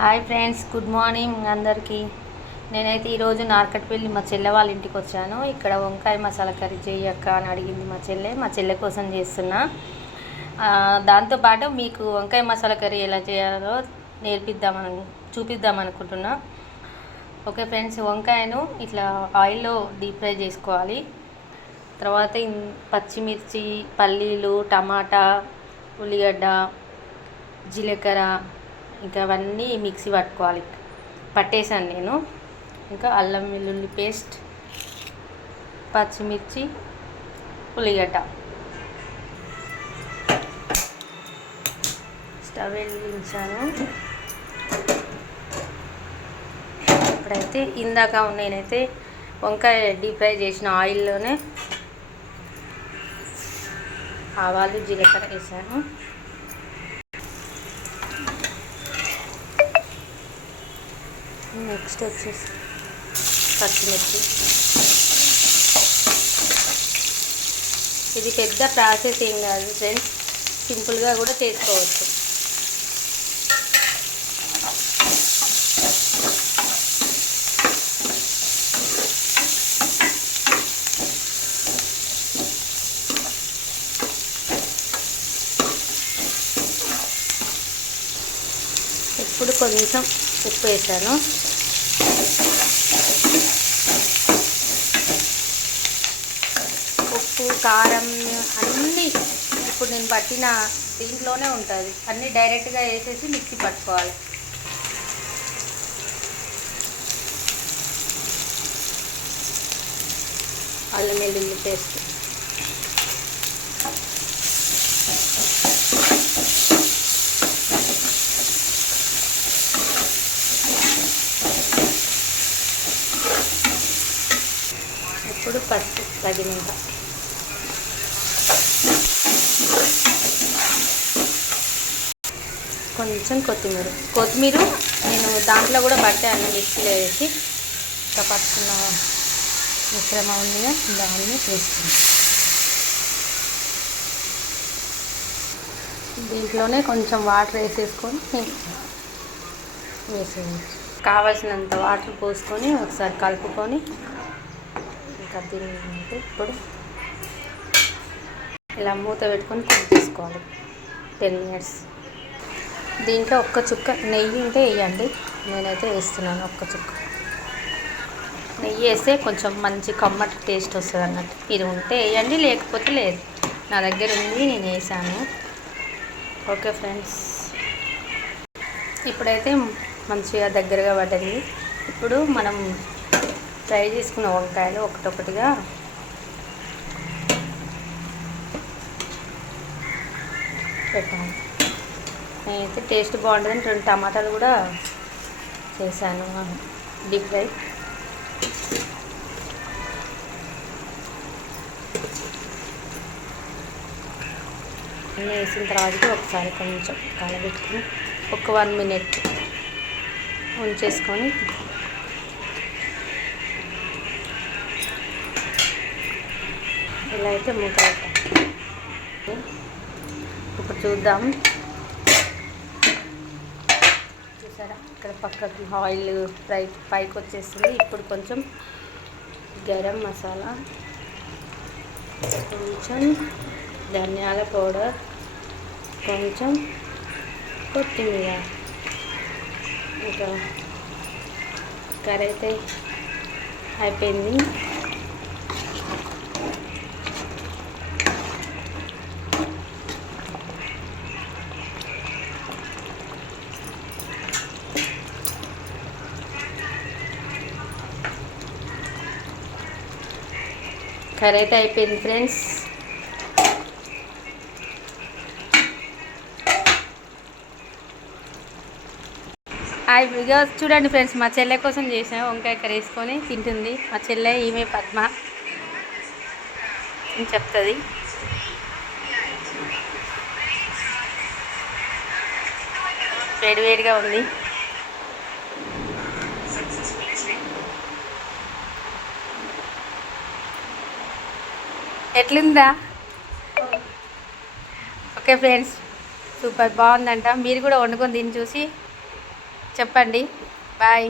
Hi friends, good morning అందరికీ. నేనైతే ఈరోజు నార్కట్పల్లి మా చెల్లె వాళ్ళ ఇంటికి వచ్చాను. ఇక్కడ వంకాయ మసాలా కర్రీ చేయక్క అని అడిగింది మా చెల్లె కోసం చేస్తున్నా. దాంతోపాటు మీకు వంకాయ మసాలా కర్రీ ఎలా చేయాలో చూపిద్దామనుకుంటున్నా. ఓకే ఫ్రెండ్స్, వంకాయను ఇట్లా ఆయిల్లో డీప్ ఫ్రై చేసుకోవాలి. తర్వాత పచ్చిమిర్చి, పల్లీలు, టమాటా, ఉల్లిగడ్డ, జీలకర్ర ఇంకా అవన్నీ మిక్సీ పట్టేసాను నేను. ఇంకా అల్లం వెల్లుల్లి పేస్ట్, పచ్చిమిర్చి, ఉల్లిగడ్డ. స్టవ్ వెలిగించాను. ఇప్పుడైతే నేనైతే వంకాయ డీప్ ఫ్రై చేసిన ఆయిల్లోనే ఆవాలు, జీలకర్ర వేసాను. నెక్స్ట్ వచ్చేసి పచ్చిమిర్చి. ఇది పెద్ద ప్రాసెస్ ఏం కాదు ఫ్రెండ్స్, సింపుల్గా కూడా చేసుకోవచ్చు. ఇప్పుడు కొంచెం ఉప్పు వేసాను. ఉప్పు, కారం అన్నీ ఇప్పుడు నేను పట్టిన దీంట్లోనే ఉంటుంది. అన్నీ డైరెక్ట్గా వేసేసి మిక్సీ పట్టుకోవాలి. అల్లం వెల్లుల్లి పేస్ట్, ఇప్పుడు పసుపు తగినంత, కొంచెం కొత్తిమీర నేను దాంట్లో కూడా పట్టాను మిక్సీలో వేసి. ఇంకా పట్టుకున్న మిశ్రమం ఉందిగా దాన్ని వేసుకున్నాను. దీంట్లోనే కొంచెం వాటర్ వేసేసుకొని కావాల్సినంత వాటర్ పోసుకొని ఒకసారి కలుపుకొని ఇంకా దీన్ని ఇప్పుడు ఇలా మూత పెట్టుకొని కుక్ చేసుకోవాలి 10 minutes. దీంట్లో ఒక్క చుక్క నెయ్యి ఉంటే వేయండి. నేనైతే వేస్తున్నాను ఒక్క చుక్క నెయ్యి. వేస్తే కొంచెం మంచి కమ్మటి టేస్ట్ వస్తుంది అన్నట్టు. ఇది ఉంటే వేయండి, లేకపోతే లేదు. నా దగ్గర ఉంది, నేను వేసాను. ఓకే ఫ్రెండ్స్, ఇప్పుడైతే మంచిగా దగ్గరగా పడ్డది. ఇప్పుడు మనం ఫ్రై చేసుకున్న వంకాయలు ఒకటొకటిగా పెట్టాను. నేనైతే టేస్ట్ బాగుంటుందని 2 టమాటాలు కూడా చేశాను డీప్ ఫ్రై. అన్నీ వేసిన తర్వాత ఒకసారి కొంచెం కలబెట్టుకుని ఒక 1 minute ఉంచేసుకొని ఇలా అయితే మూత పెట్టాలి. ఇప్పుడు చూద్దాం. చూసారా, ఇక్కడ పక్కకి ఆయిల్ పైకి వచ్చేస్తుంది. ఇప్పుడు కొంచెం గరం మసాలా, కొంచెం ధనియాల పౌడర్, కొంచెం కొత్తిమీర. ఇంకా కర్రీ అయితే అయిపోయింది. కర్రీ అయితే అయిపోయింది ఫ్రెండ్స్. చూడండి ఫ్రెండ్స్, మా చెల్లె కోసం చేసాం. వంకాయ కర్రీ వేసుకొని తింటుంది మా చెల్లె. ఈమె పద్మ అని చెప్తుంది. వేడివేడిగా ఉంది. ఎట్లుందా? ఓకే ఫ్రెండ్స్, సూపర్ బాగుందంట. మీరు కూడా వండుకొని దీన్ని చూసి చెప్పండి. బాయ్.